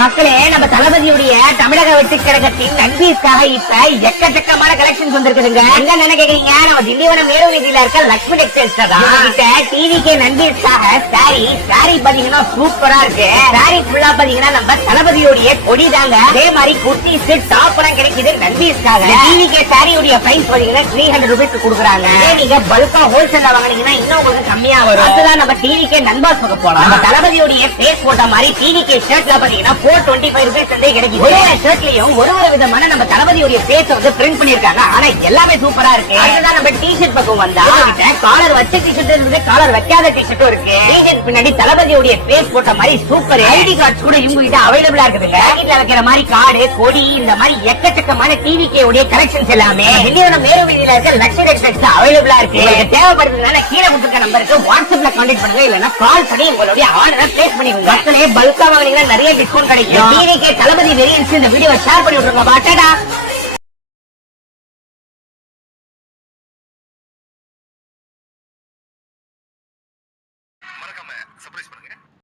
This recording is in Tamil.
மக்களே, நம்ம தளபதியுடைய தமிழக வெற்றி கழகத்தின் நண்பீஸ்க்காக இப்ப எக்கச்சக்கமான கலெக்ஷன்ஸ் வந்திருக்குதுங்க. எங்க நினைக்கிறீங்க? நம்ம திண்டிவனம் மேரு வீதியில இருக்க லக்ஷ்மி டெக்ஸ்டைல்ஸ் தான். டிவிக்கு நண்பீஸ்க்காக சாரி பாத்தீங்கன்னா சூப்பரா இருக்கு. சாரி ஃபுல்லா பாத்தீங்கன்னா நம்ம தளபதியுடைய கொடி தாங்க. அதே மாதிரி குர்த்திஸ் டாப் எல்லாம் கிடைக்குது நண்பீஸ்க்காக. டிவிக்கு சாரியுடைய பிரைஸ் பாத்தீங்கன்னா 300 ரூபாய்க்கு கொடுக்குறாங்க. நீங்க பல்கா ஹோல்சேல்ல வாங்கினீங்கன்னா இன்னும் உங்களுக்கு கம்மியா வரும். அதுதான் நம்ம டிவிக்கு நண்பாஸ் பக்கம் போலாம். நம்ம தளபதியுடைய பேஸ் போட்ட மாதிரி டிவிக்கு ஷர்ட்ல பாத்தீங்கன்னா 425 ரூபாய்ஸ் வந்து கிடைக்குது. ஒரே ஷர்ட்லயும் ஒரு விதமான நம்ம தளபதியுடைய பேஸ் வந்து பிரிண்ட் பண்ணிருக்காங்க. ஆனா எல்லாமே சூப்பரா இருக்கு. அதுதான் நம்ம டி-ஷர்ட் பக்கம் வந்தா காலர் வச்ச டி-ஷர்ட் இருக்கு, காலர் வைக்காத டி-ஷர்ட்டும் இருக்கு. டி-ஷர்ட் பின்னாடி தளபதியுடைய பேஸ் போட்ட மாதிரி சூப்பர். ஐடி கார்ட்ஸ் கூட இவங்க கிட்ட அவைலபிளா இருக்குது. பாக்கெட்ல வைக்கிற மாதிரி கார்டு, கொடி, இந்த மாதிரி எக்கச்சக்கமான டிவிகே உடைய கலெக்ஷன்ஸ் எல்லாமே திண்டிவனம் மேரு வீதியில இருக்க லக்ஷ்மி டெக்ஸ்டைல்ஸ் அவைலபிளா இருக்கு. உங்களுக்கு தேவைப்படுறதுனால கீழே கொடுத்திருக்க நம்பருக்கு வாட்ஸ்அப்ல கான்டாக்ட் பண்ணுங்க, இல்லனா கால் பண்ணி உங்களுடைய ஆர்டரை பிளேஸ் பண்ணிக்கோங்க. மக்களே, பல்கா வாங்குனீங்கன்னா நிறைய டிஸ்கவுண்ட் கிடைக்கும். டிவிகே தளபதி வேரியன்ட்ஸ் இந்த வீடியோவை ஷேர் பண்ணி விட்டுருங்க. பாட்டடா. மறக்காம சர்ப்ரைஸ்